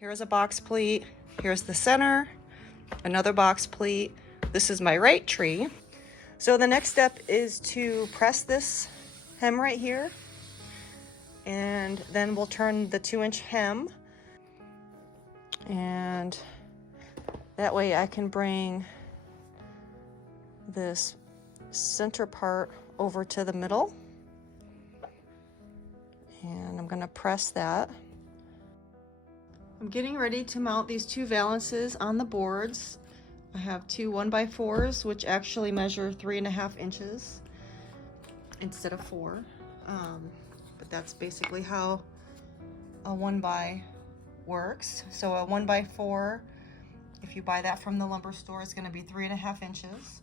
Here's a box pleat. Here's the center, another box pleat. This is my right tree. So the next step is to press this hem right here, and then we'll turn the 2-inch hem, and that way I can bring this center part over to the middle, and I'm going to press that. I'm getting ready to mount these 2 valances on the boards. I have 2 1x4s, which actually measure 3.5 inches instead of 4. But that's basically how a 1x works. So a 1x4, if you buy that from the lumber store, is going to be 3.5 inches.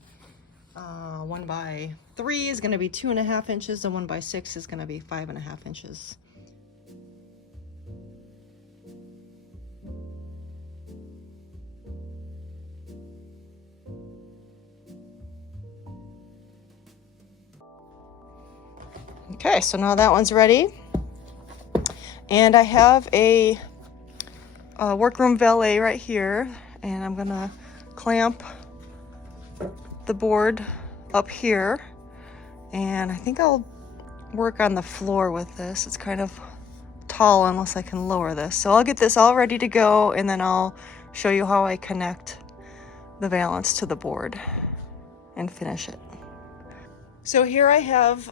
1x3 is going to be 2.5 inches, and 1x6 is going to be 5.5 inches. Okay, so now that one's ready. And I have a workroom valet right here, and I'm gonna clamp the board up here, and I think I'll work on the floor with this. It's kind of tall unless I can lower this. So I'll get this all ready to go, and then I'll show you how I connect the valance to the board and finish it. So here I have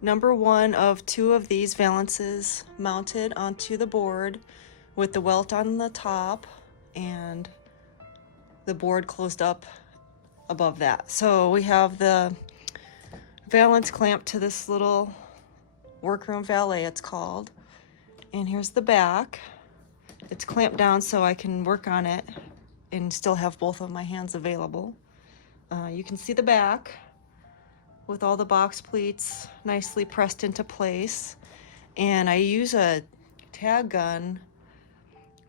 number 1 of 2 of these valances mounted onto the board with the welt on the top and the board closed up above that. So we have the valance clamped to this little workroom valet, it's called. And here's the back. It's clamped down so I can work on it and still have both of my hands available. You can see the back with all the box pleats nicely pressed into place. And I use a tag gun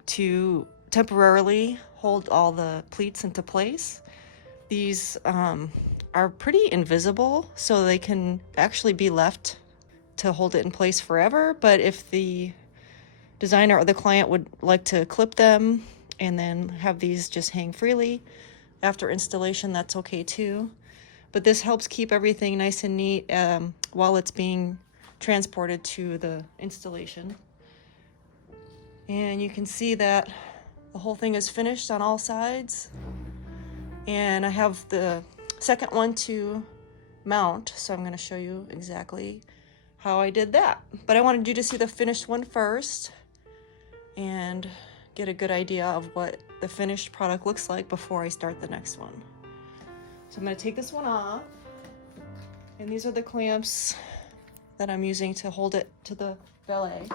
to temporarily hold all the pleats into place. These are pretty invisible, so they can actually be left to hold it in place forever. But if the designer or the client would like to clip them and then have these just hang freely after installation, that's okay too. But this helps keep everything nice and neat while it's being transported to the installation. And you can see that the whole thing is finished on all sides. And I have the second one to mount, so I'm going to show you exactly how I did that. But I wanted you to see the finished one first and get a good idea of what the finished product looks like before I start the next one. So I'm going to take this one off, and these are the clamps that I'm using to hold it to the valet.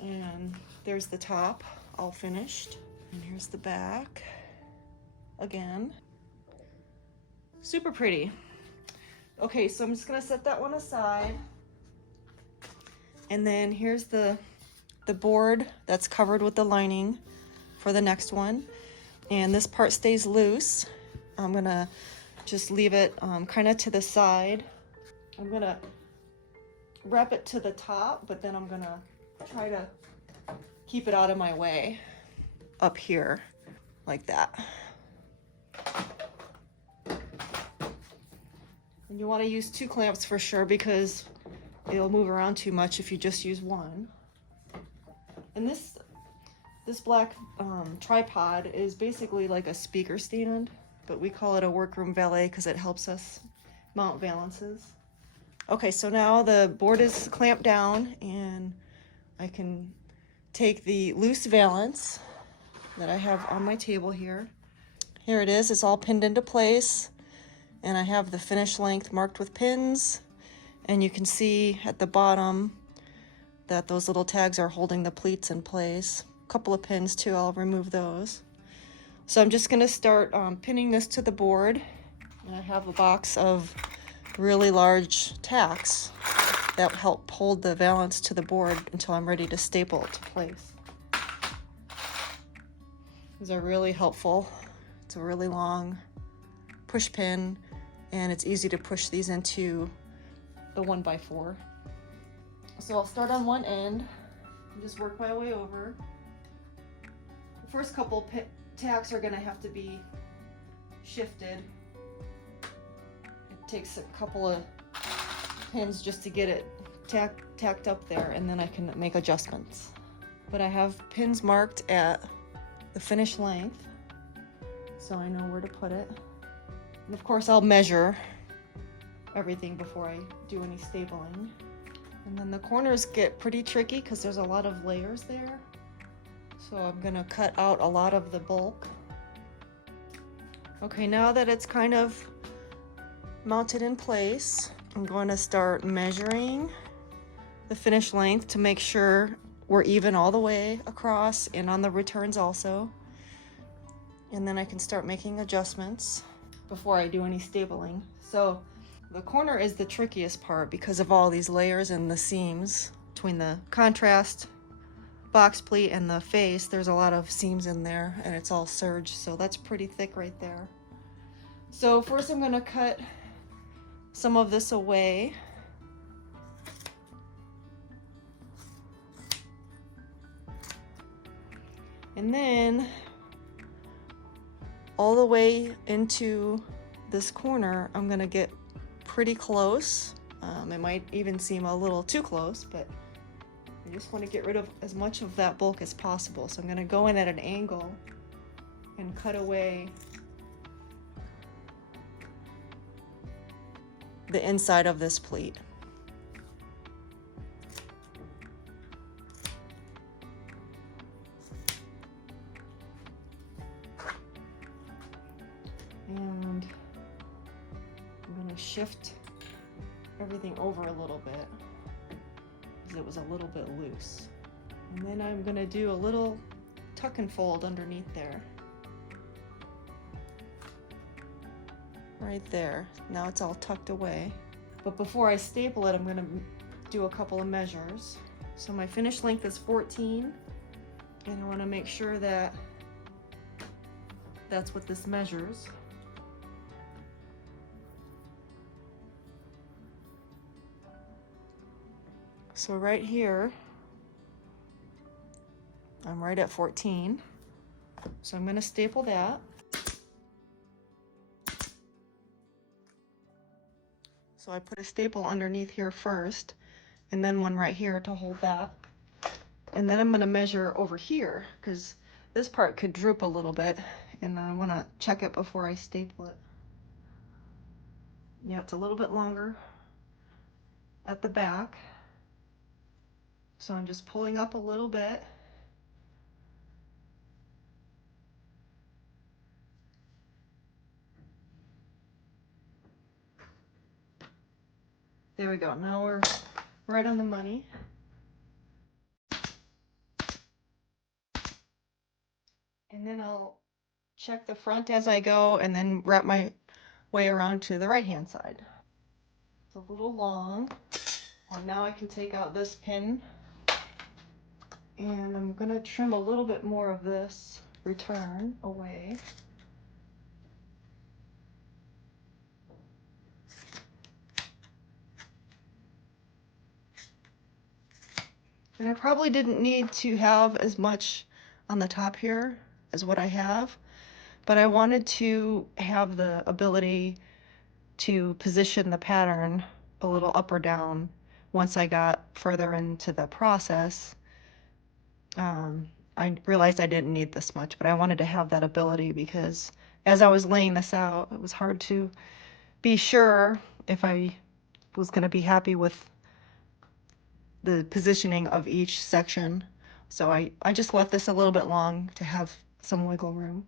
And there's the top all finished, and here's the back again. Super pretty. Okay, so I'm just going to set that one aside, and then here's the board that's covered with the lining for the next one, and this part stays loose. I'm going to just leave it kind of to the side. I'm gonna wrap it to the top, but then I'm gonna try to keep it out of my way up here like that. And you want to use 2 clamps for sure, because it'll move around too much if you just use 1. And this black tripod is basically like a speaker stand, but we call it a workroom valet because it helps us mount valances. Okay, so now the board is clamped down, and I can take the loose valance that I have on my table here. Here it is, it's all pinned into place, and I have the finish length marked with pins, and you can see at the bottom that those little tags are holding the pleats in place. A couple of pins too, I'll remove those. So I'm just going to start pinning this to the board. And I have a box of really large tacks that help hold the valance to the board until I'm ready to staple it to place. These are really helpful. It's a really long push pin, and it's easy to push these into the 1x4. So I'll start on one end and just work my way over. first couple tacks are gonna have to be shifted. It takes a couple of pins just to get it tacked up there, and then I can make adjustments. But I have pins marked at the finished length, so I know where to put it. And of course I'll measure everything before I do any stapling. And then the corners get pretty tricky because there's a lot of layers there. So I'm gonna cut out a lot of the bulk. Okay, now that it's kind of mounted in place, I'm going to start measuring the finished length to make sure we're even all the way across and on the returns also. And then I can start making adjustments before I do any stapling. So the corner is the trickiest part because of all these layers and the seams between the contrast box pleat and the face. There's a lot of seams in there and it's all serged, so that's pretty thick right there. So first I'm going to cut some of this away. And then all the way into this corner, I'm gonna get pretty close. It might even seem a little too close, but I just want to get rid of as much of that bulk as possible. So I'm gonna go in at an angle and cut away the inside of this pleat. And I'm going to shift everything over a little bit because it was a little bit loose. And then I'm going to do a little tuck and fold underneath there. Right there. Now it's all tucked away. But before I staple it, I'm going to do a couple of measures. So my finished length is 14, and I want to make sure that that's what this measures. So right here, I'm right at 14. So I'm going to staple that. So I put a staple underneath here first, and then one right here to hold that. And then I'm going to measure over here because this part could droop a little bit, and I want to check it before I staple it. Yeah, it's a little bit longer at the back. So I'm just pulling up a little bit. There we go. Now we're right on the money. And then I'll check the front as I go and then wrap my way around to the right hand side. It's a little long. Well, now I can take out this pin, and I'm going to trim a little bit more of this return away. And I probably didn't need to have as much on the top here as what I have, but I wanted to have the ability to position the pattern a little up or down once I got further into the process. I realized I didn't need this much, but I wanted to have that ability because as I was laying this out, it was hard to be sure if I was going to be happy with the positioning of each section. So I just left this a little bit long to have some wiggle room.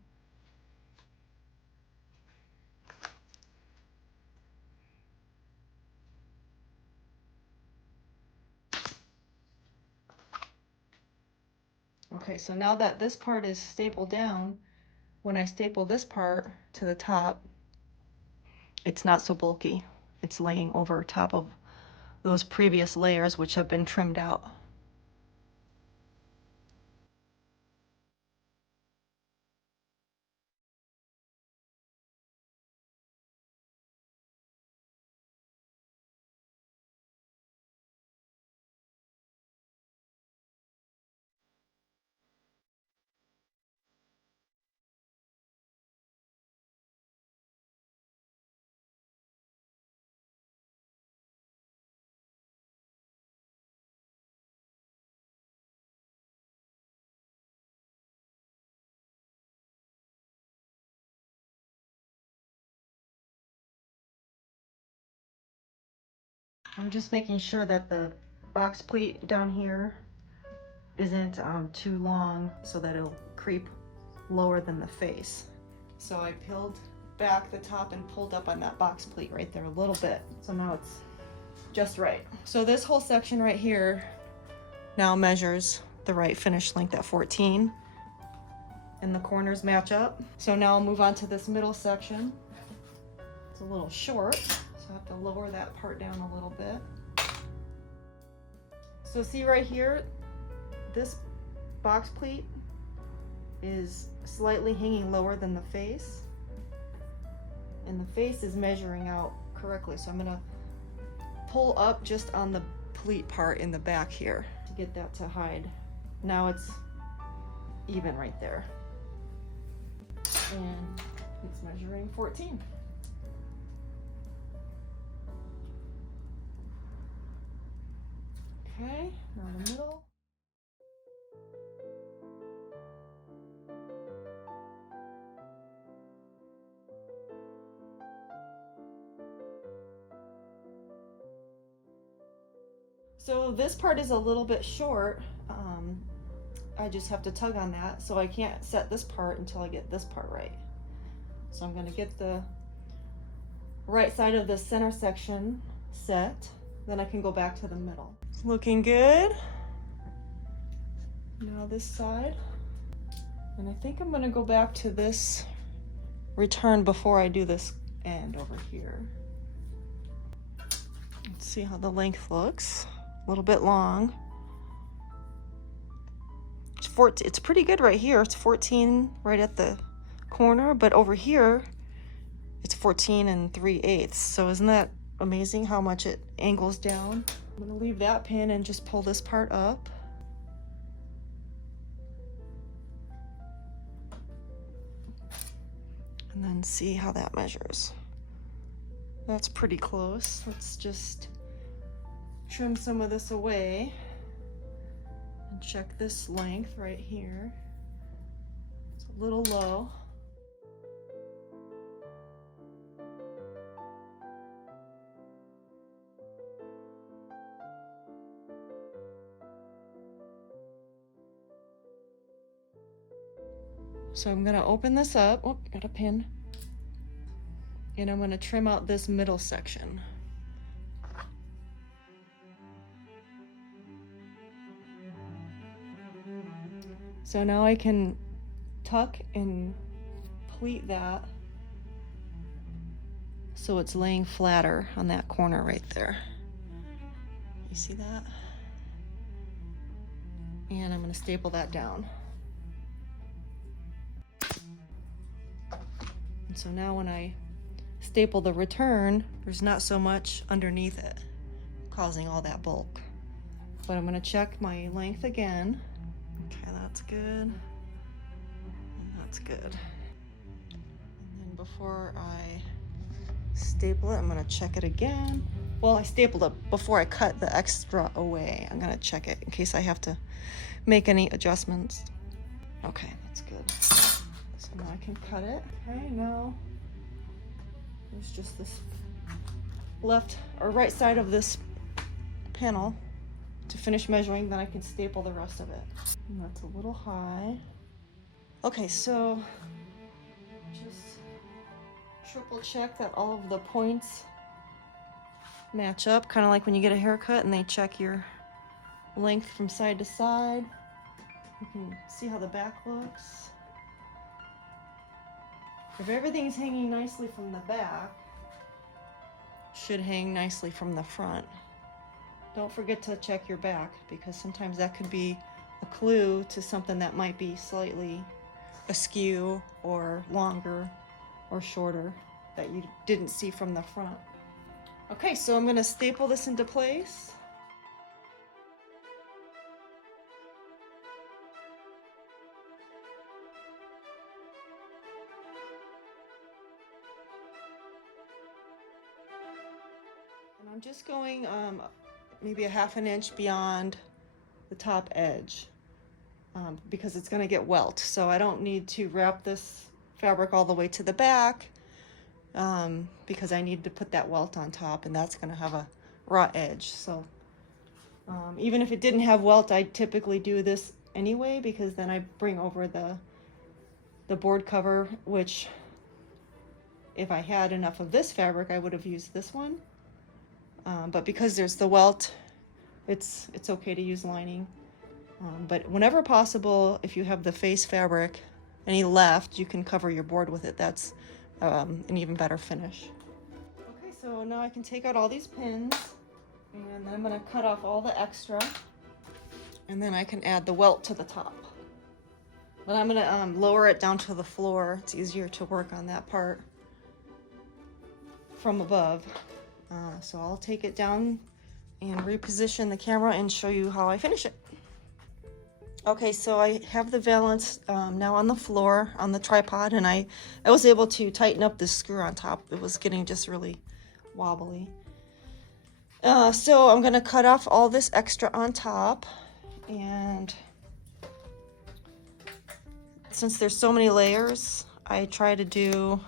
Okay, so now that this part is stapled down, when I staple this part to the top, it's not so bulky. It's laying over top of those previous layers which have been trimmed out. I'm just making sure that the box pleat down here isn't too long so that it'll creep lower than the face. So I peeled back the top and pulled up on that box pleat right there a little bit. So now it's just right. So this whole section right here now measures the right finish length at 14. And the corners match up. So now I'll move on to this middle section. It's a little short, so I have to lower that part down a little bit. So see right here, this box pleat is slightly hanging lower than the face. And the face is measuring out correctly. So I'm gonna pull up just on the pleat part in the back here to get that to hide. Now it's even right there. And it's measuring 14. Okay, now the middle. So this part is a little bit short. I just have to tug on that, so I can't set this part until I get this part right. So I'm gonna get the right side of the center section set, then I can go back to the middle. It's looking good. Now this side. And I think I'm gonna go back to this return before I do this end over here. Let's see how the length looks. A little bit long. It's pretty good right here. It's 14 right at the corner, but over here it's 14 and 3/8. So isn't that amazing how much it angles down? I'm gonna leave that pin and just pull this part up. And then see how that measures. That's pretty close. Let's just trim some of this away and check this length right here. It's a little low. So I'm gonna open this up. Oh, got a pin. And I'm gonna trim out this middle section. So now I can tuck and pleat that so it's laying flatter on that corner right there. You see that? And I'm gonna staple that down. And so now when I staple the return, there's not so much underneath it, causing all that bulk. But I'm gonna check my length again. Okay, that's good. And that's good. And then before I staple it, I'm gonna check it again. Well, I stapled it before I cut the extra away. I'm gonna check it in case I have to make any adjustments. Okay, that's good. So now I can cut it. Okay, now there's just this left or right side of this panel to finish measuring, then I can staple the rest of it. And that's a little high. Okay, so just triple check that all of the points match up, kind of like when you get a haircut and they check your length from side to side. You can see how the back looks. If everything's hanging nicely from the back, it should hang nicely from the front. Don't forget to check your back, because sometimes that could be a clue to something that might be slightly askew or longer or shorter that you didn't see from the front. Okay, so I'm gonna staple this into place. And I'm just going maybe a ½ inch beyond the top edge because it's going to get welt. So I don't need to wrap this fabric all the way to the back because I need to put that welt on top, and that's going to have a raw edge. So even if it didn't have welt, I typically do this anyway, because then I bring over the board cover, which if I had enough of this fabric, I would have used this one. But because there's the welt, it's okay to use lining. But whenever possible, if you have the face fabric, any left, you can cover your board with it. That's an even better finish. Okay, so now I can take out all these pins, and then I'm going to cut off all the extra, and then I can add the welt to the top. But I'm going to lower it down to the floor. It's easier to work on that part from above. So I'll take it down and reposition the camera and show you how I finish it. Okay, so I have the valance now on the floor on the tripod, and I was able to tighten up this screw on top. It was getting just really wobbly. So I'm gonna cut off all this extra on top, and since there's so many layers, I try to do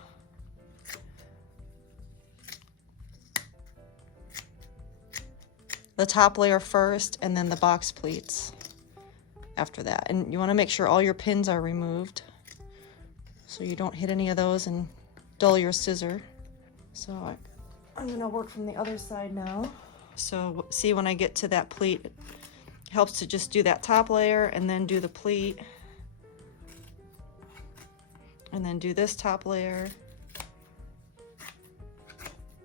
the top layer first and then the box pleats after that. And you want to make sure all your pins are removed so you don't hit any of those and dull your scissor. So I'm going to work from the other side now. So see, when I get to that pleat, it helps to just do that top layer and then do the pleat, and then do this top layer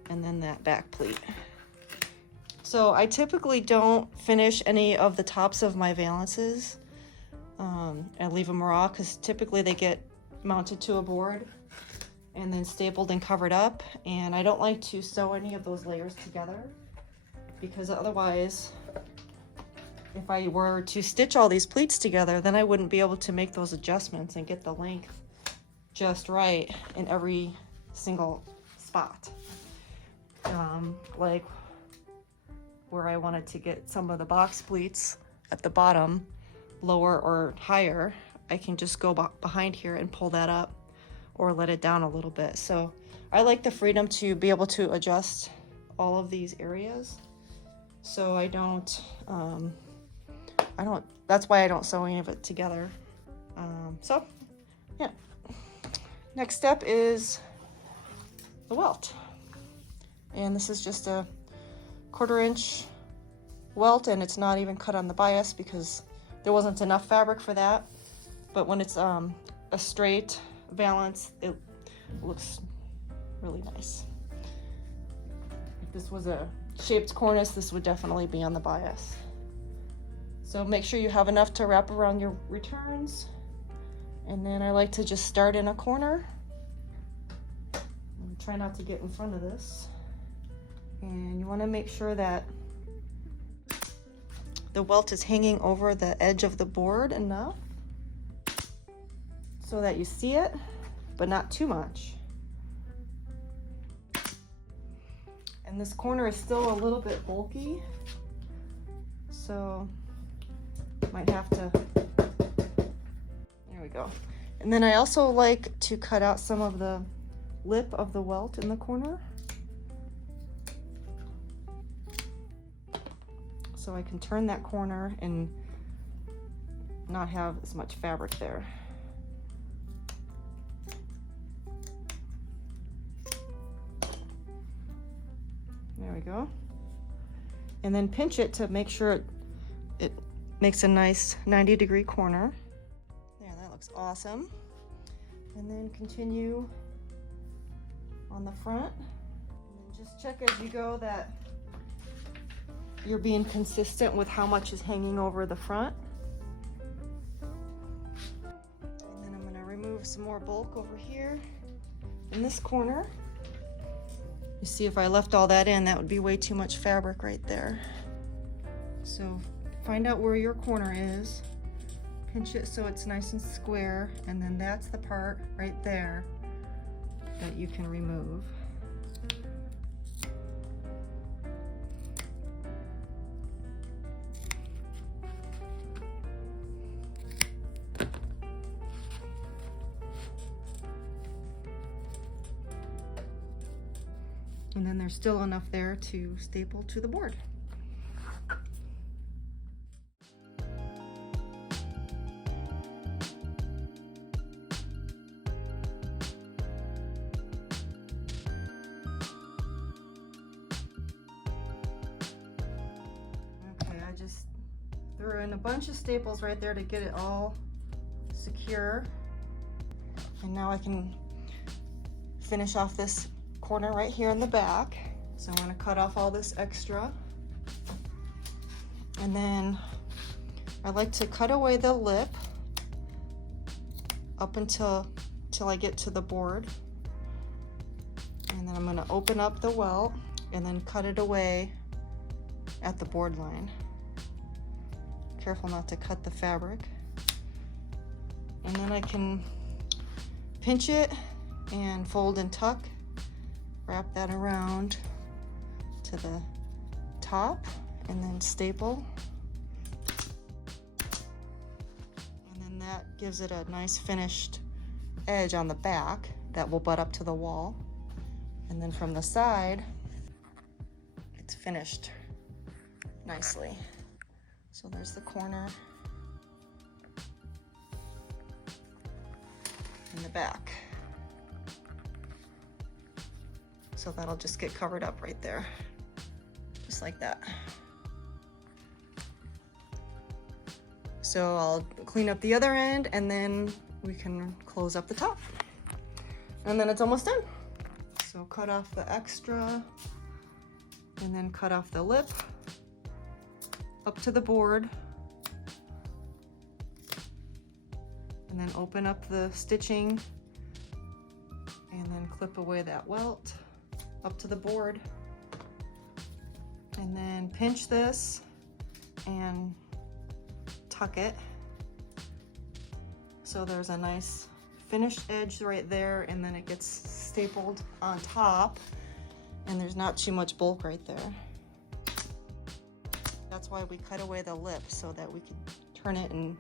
and then that back pleat. So I typically don't finish any of the tops of my valances. I leave them raw because typically they get mounted to a board and then stapled and covered up. And I don't like to sew any of those layers together, because otherwise, if I were to stitch all these pleats together, then I wouldn't be able to make those adjustments and get the length just right in every single spot. Like where I wanted to get some of the box pleats at the bottom lower or higher, I can just go behind here and pull that up or let it down a little bit. So I like the freedom to be able to adjust all of these areas. So that's why I don't sew any of it together. So yeah, next step is the welt. And this is just a 1/4 inch welt, and it's not even cut on the bias because there wasn't enough fabric for that. But when it's a straight valance, it looks really nice. If this was a shaped cornice, this would definitely be on the bias. So make sure you have enough to wrap around your returns. And then I like to just start in a corner and try not to get in front of this. And you want to make sure that the welt is hanging over the edge of the board enough so that you see it, but not too much. And this corner is still a little bit bulky, so might have to, there we go. And then I also like to cut out some of the lip of the welt in the corner, so I can turn that corner and not have as much fabric there. There we go. And then pinch it to make sure it makes a nice 90-degree corner. There, that looks awesome. And then continue on the front. And just check as you go that you're being consistent with how much is hanging over the front. And then I'm going to remove some more bulk over here in this corner. You see, if I left all that in, that would be way too much fabric right there. So find out where your corner is, pinch it so it's nice and square, and then that's the part right there that you can remove. And then there's still enough there to staple to the board. Okay, I just threw in a bunch of staples right there to get it all secure. And now I can finish off this corner right here in the back. So I'm going to cut off all this extra. And then I like to cut away the lip up until I get to the board. And then I'm going to open up the welt and then cut it away at the board line. Careful not to cut the fabric. And then I can pinch it and fold and tuck, wrap that around to the top, and then staple. And then that gives it a nice finished edge on the back that will butt up to the wall. And then from the side, it's finished nicely. So there's the corner and the back. So that'll just get covered up right there, just like that. So I'll clean up the other end and then we can close up the top. And then it's almost done. So cut off the extra and then cut off the lip up to the board. And then open up the stitching and then clip away that welt up to the board. And then pinch this and tuck it. So there's a nice finished edge right there, and then it gets stapled on top and there's not too much bulk right there. That's why we cut away the lip, so that we could turn it and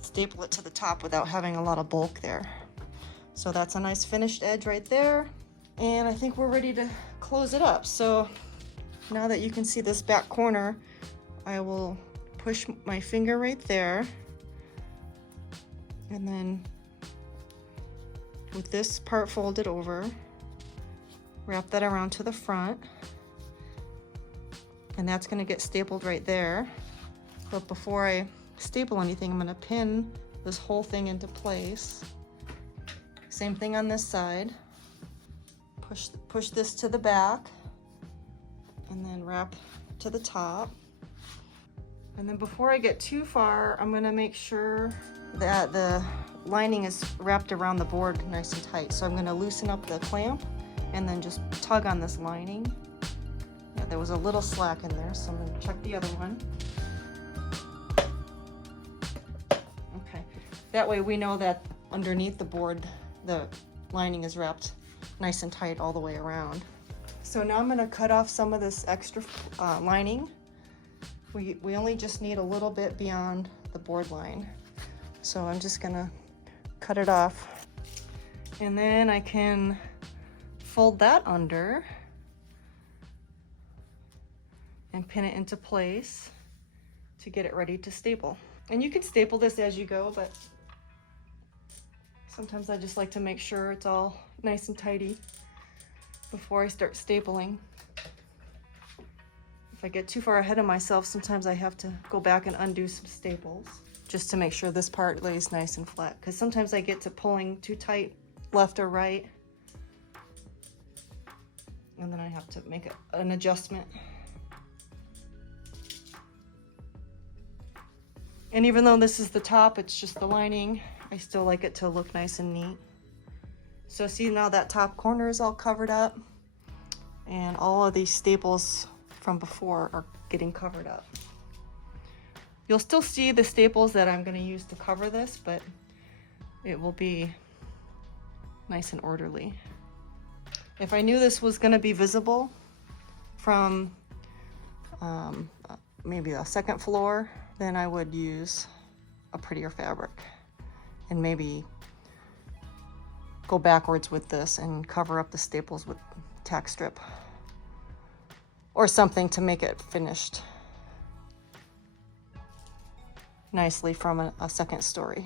staple it to the top without having a lot of bulk there. So that's a nice finished edge right there. And I think we're ready to close it up. So now that you can see this back corner, I will push my finger right there. And then with this part folded over, wrap that around to the front. And that's gonna get stapled right there. But before I staple anything, I'm gonna pin this whole thing into place. Same thing on this side. Push this to the back and then wrap to the top. And then before I get too far, I'm gonna make sure that the lining is wrapped around the board nice and tight. So I'm gonna loosen up the clamp and then just tug on this lining. Yeah, there was a little slack in there, so I'm gonna check the other one. Okay, that way we know that underneath the board, the lining is wrapped nice and tight all the way around. So now I'm gonna cut off some of this extra lining. We only just need a little bit beyond the board line. So I'm just gonna cut it off. And then I can fold that under and pin it into place to get it ready to staple. And you can staple this as you go, but sometimes I just like to make sure it's all nice and tidy before I start stapling. If I get too far ahead of myself, sometimes I have to go back and undo some staples just to make sure this part lays nice and flat, because sometimes I get to pulling too tight left or right, and then I have to make an adjustment. And even though this is the top, it's just the lining, I still like it to look nice and neat. So see, now that top corner is all covered up and all of these staples from before are getting covered up. You'll still see the staples that I'm going to use to cover this, but it will be nice and orderly. If I knew this was going to be visible from maybe a second floor, then I would use a prettier fabric and maybe go backwards with this and cover up the staples with tack strip or something to make it finished nicely from a second story.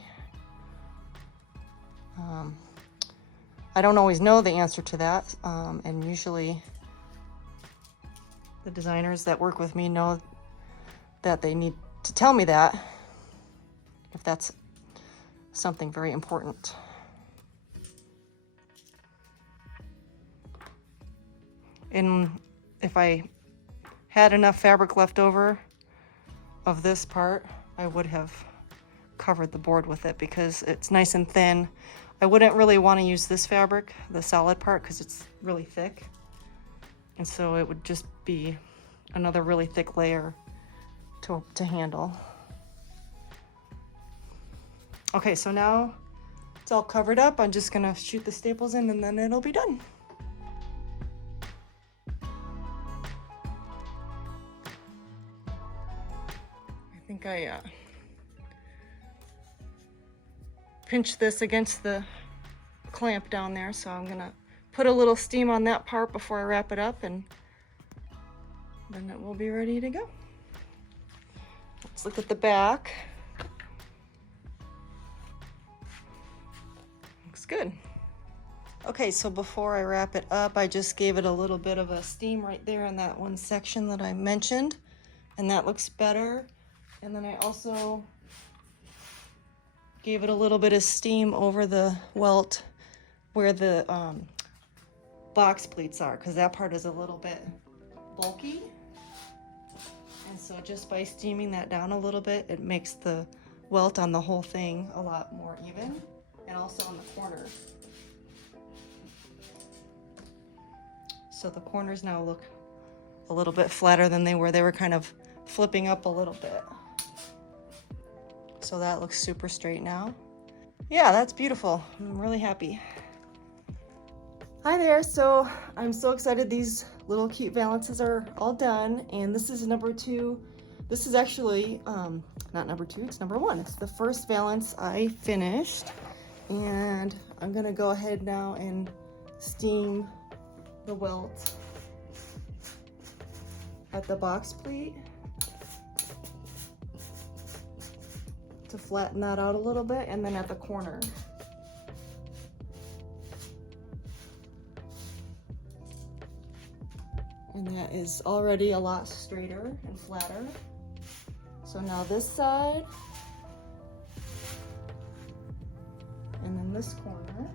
I don't always know the answer to that, and usually the designers that work with me know that they need to tell me that if that's something very important. And if I had enough fabric left over of this part, I would have covered the board with it because it's nice and thin. I wouldn't really want to use this fabric, the solid part, because it's really thick. And so it would just be another really thick layer to handle. Okay, so now it's all covered up. I'm just gonna shoot the staples in and then it'll be done. I think I pinch this against the clamp down there, so I'm gonna put a little steam on that part before I wrap it up, and then it will be ready to go. Let's look at the back. Looks good. Okay, so before I wrap it up, I just gave it a little bit of a steam right there in that one section that I mentioned, and that looks better. And then I also gave it a little bit of steam over the welt where the box pleats are, because that part is a little bit bulky. And so just by steaming that down a little bit, it makes the welt on the whole thing a lot more even, and also on the corners. So the corners now look a little bit flatter than they were. They were kind of flipping up a little bit. So that looks super straight now. Yeah, that's beautiful. I'm really happy. Hi there, so I'm so excited these little cute valances are all done, and this is number 2. This is actually, not number 2, it's number 1. It's the first valance I finished, and I'm gonna go ahead now and steam the welt at the box pleat to flatten that out a little bit, and then at the corner. And that is already a lot straighter and flatter. So now this side, and then this corner.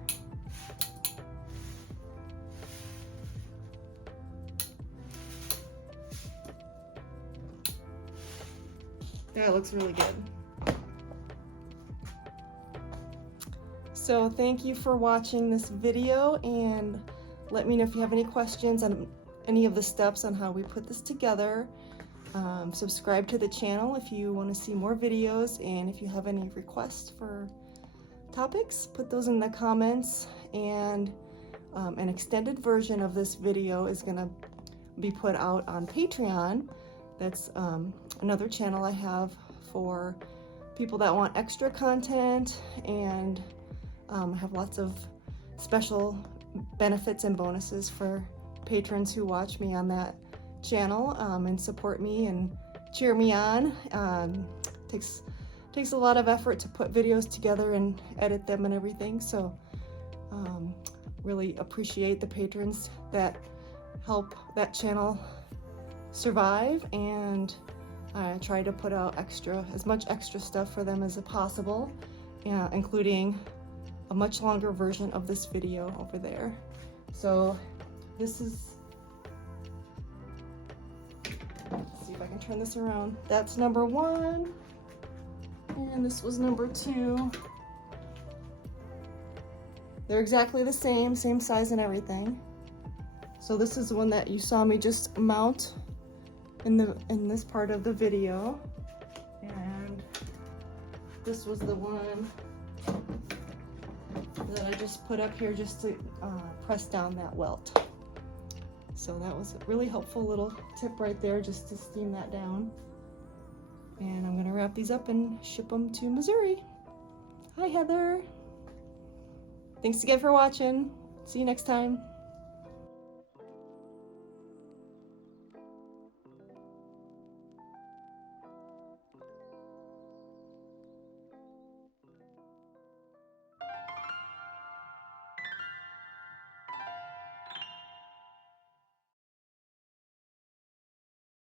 Yeah, it looks really good. So thank you for watching this video, and let me know if you have any questions on any of the steps on how we put this together. Subscribe to the channel if you want to see more videos, and if you have any requests for topics, put those in the comments. And an extended version of this video is going to be put out on Patreon. That's another channel I have for people that want extra content, and have lots of special benefits and bonuses for patrons who watch me on that channel, and support me and cheer me on. Takes a lot of effort to put videos together and edit them and everything, so really appreciate the patrons that help that channel survive, and I try to put out as much extra stuff for them as possible, including a much longer version of this video over there. So this is, let's see if I can turn this around. That's number 1, and this was number 2. They're exactly the same size and everything. So this is the one that you saw me just mount in this part of the video, and this was the one that I just put up here just to press down that welt. So that was a really helpful little tip right there, just to steam that down. And I'm gonna wrap these up and ship them to Missouri. Hi, Heather. Thanks again for watching. See you next time.